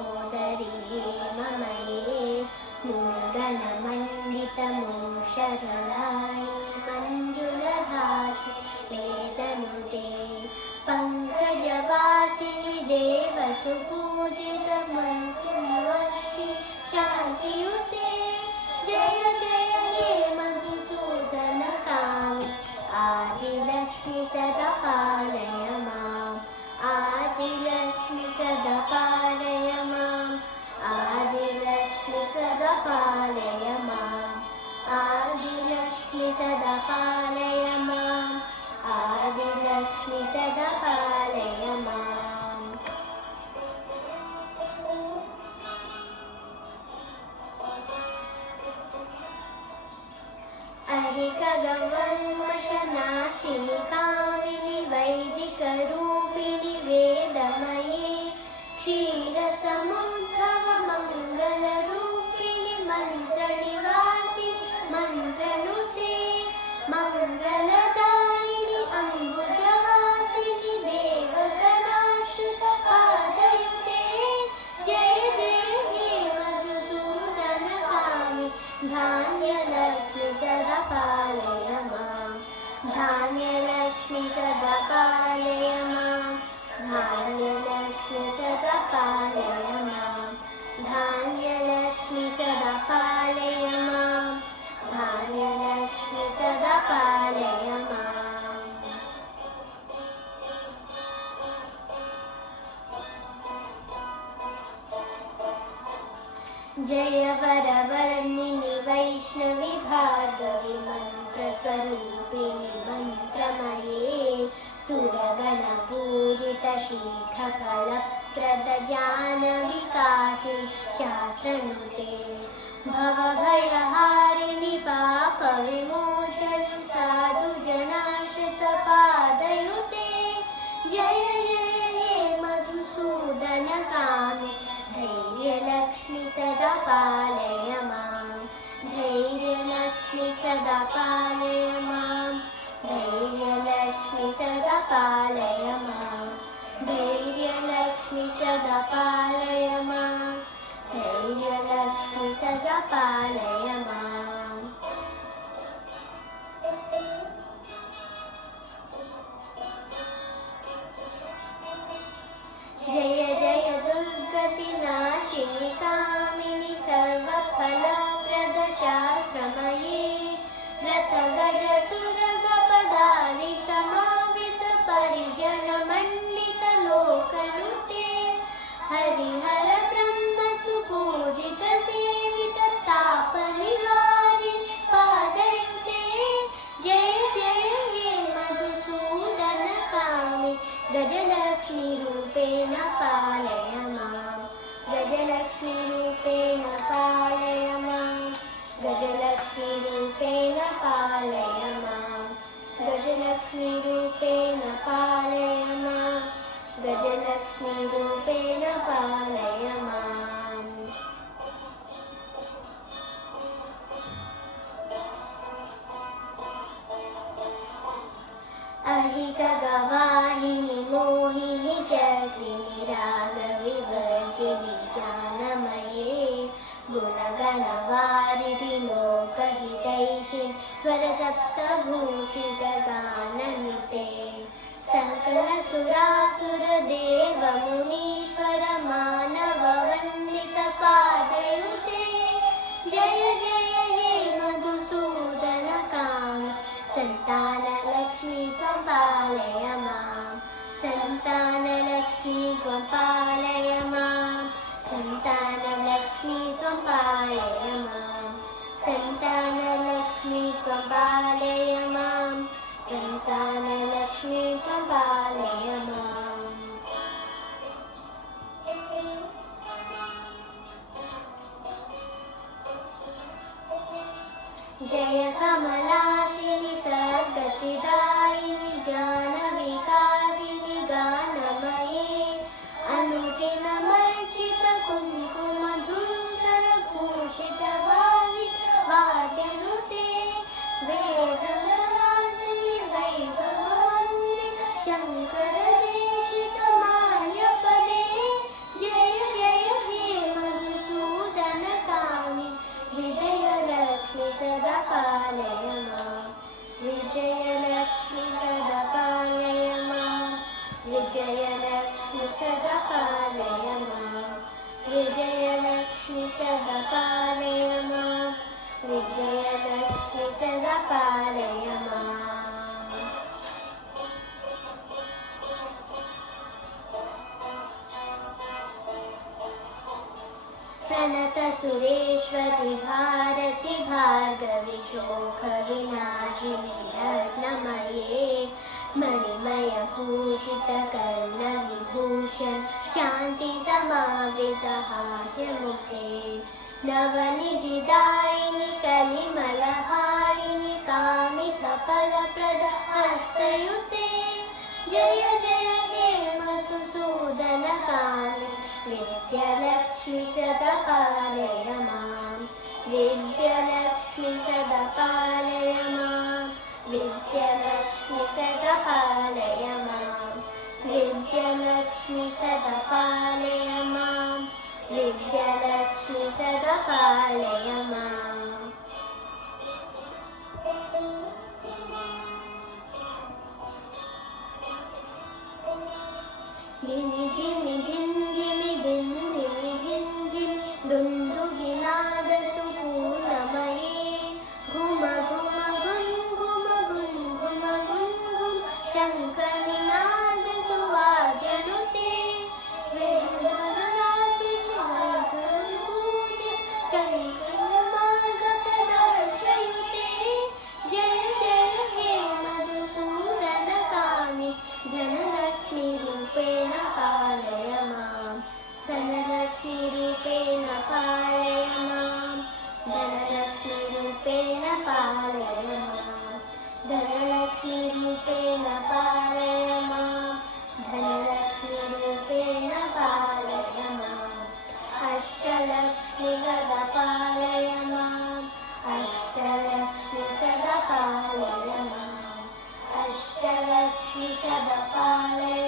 दामोदरी हेममये मुङ्गनमण्डितमोक्षरदायि मञ्जुलधासि वेदनुते पङ्कजवासिनि देवसुपूजितमन्त्रिमवश्यि शान्तियुते जय जय हे मधुसूदनकामि आदिलक्ष्मि सदा पालय माम् आदिलक्ष्मि सदा पालय माम् आदिलक्ष्मि सदा पालय माम् आदिलक्ष्मि सदा पालय माम् आदिलक्ष्मि सदा पालय माम् अहिकगवन्मशनाशिनि कामिनि वैदिकरूपिणि वेदमये क्षीरसमुद्भव मङ्गलरूपिणि मन्त्रनिवासिनि मन्त्रनुते मङ्गलदायिनि अम्बुजवासिनि देवगणाश्रितपादयुते जय जय हे मधुसूदनकामि धान्यलक्ष्मि सदा पालय माम् धान्यलक्ष्मि सदा पालय माम् धान्यलक्ष्मि सदा पालय माम् धान्यलक्ष्मि सदा पालय माम् धान्यलक्ष्मि सदा पालय माम् जय वरवर्णिनि वैष्णवि भार्गवि मन्त्रस्वरूपिणि मन्त्रमये सुरगणपूजित शीघ्रफलप्रद जानविकासिनि शास्त्रनुते भवभयहारिणि पापविमोचनि साधुजनाश्रितपादयुते जय जय हे मधुसूदनकामि धैर्यलक्ष्मि सदा पालय माम् धैर्यलक्ष्मि सदा पालय माम् धैर्यलक्ष्मि सदा पालय माम् धैर्यलक्ष्मि सदा पालय माम् धैर्यलक्ष्मि सदा पालय माम् जय जय दुर्गतिनाशिनि कामिनि सर्वफलप्रद शास्त्रमये रथगजतुरगपदारि समावृत परिजनमण्डित लोकनुते हरिहर ब्रह्म सुपूजित सेवित तापनिवारिणि पादयुते जय जय हे मधुसूदनकामि गजलक्ष्मीरूपेण पालय माम् गजलक्ष्मीरूपेण पालय माम् गजलक्ष्मीरूपेण पालय माम् गजलक्ष्मीरूपेण पालय माम् गजलक्ष्मीरूपेण पालय माम् अहिकगवाहिनि मोहिनि चक्रिणि रागविवर्धिनि ज्ञानमये गुणगणवारिधि लोकहितैषिणि स्वरसप्तभूषितगाननुते सकलसुरासुरदेवमुनीश्वर मानववन्दितपादयुते जय जय हे मधुसूदनकामि सन्तानलक्ष्मी त्वं पालय माम् सन्तानलक्ष्मी त्वं पालय माम् सन्तानलक्ष्मी त्वं पालय माम् सन्तानलक्ष्मी त्वं पालय माम् सन्तानलक्ष्मी त्वं पालय माम् जय कमलासिनि सद्गतिदायिनि जानविकासिनि गानमये अनुदिनमर्चित कुङ्कुमधुरसरभूषितवासि वाद्यनुते वेदवासिनि वैभववन्दित शङ्करदेशितमाल्यपदे जय जय हे पालय माम् प्रणत सुरेश्वरि भारति भार्गवि शोकविनाशिनि रत्नमये मणिमयभूषित कर्णविभूषण शान्ति समावृत हास्यमुखे नवनिधिदायिनि कलिमलहारिणि कामितफलप्रद हस्तयुते जय जय हे मधुसूदनकामि विद्यालक्ष्मी सदा पालय माम् विद्यालक्ष्मी सदा पालय माम् विद्यालक्ष्मी सदा पालय माम् विद्यालक्ष्मी सदा पालय माम् विद्यालक्ष्मी सदा पालय माम् धिमि धिमि धिं धिमि धिं धिमि धिं धिं दुन्दुभिनादसुपूर्णमये घुम घुम घुं घुम घुं घुम घुं घुं शङ्खनिनादसुवाद्यनुते वेणुधनुरागपूजित चैतन्यमार्गप्रदर्शयुते जय जय हे मधुसूदनकामि धनलक्ष्मीरूपेण पालय माम् धनलक्ष्मीरूपेण पालय माम् धनलक्ष्मीरूपेण पालय माम् धनलक्ष्मीरूपेण पालय माम् धनलक्ष्मीरूपेण पालय माम् अष्टलक्ष्मी सदा पालय माम् अष्टलक्ष्मी सदा पालय माम् अष्टलक्ष्मी सदा पालय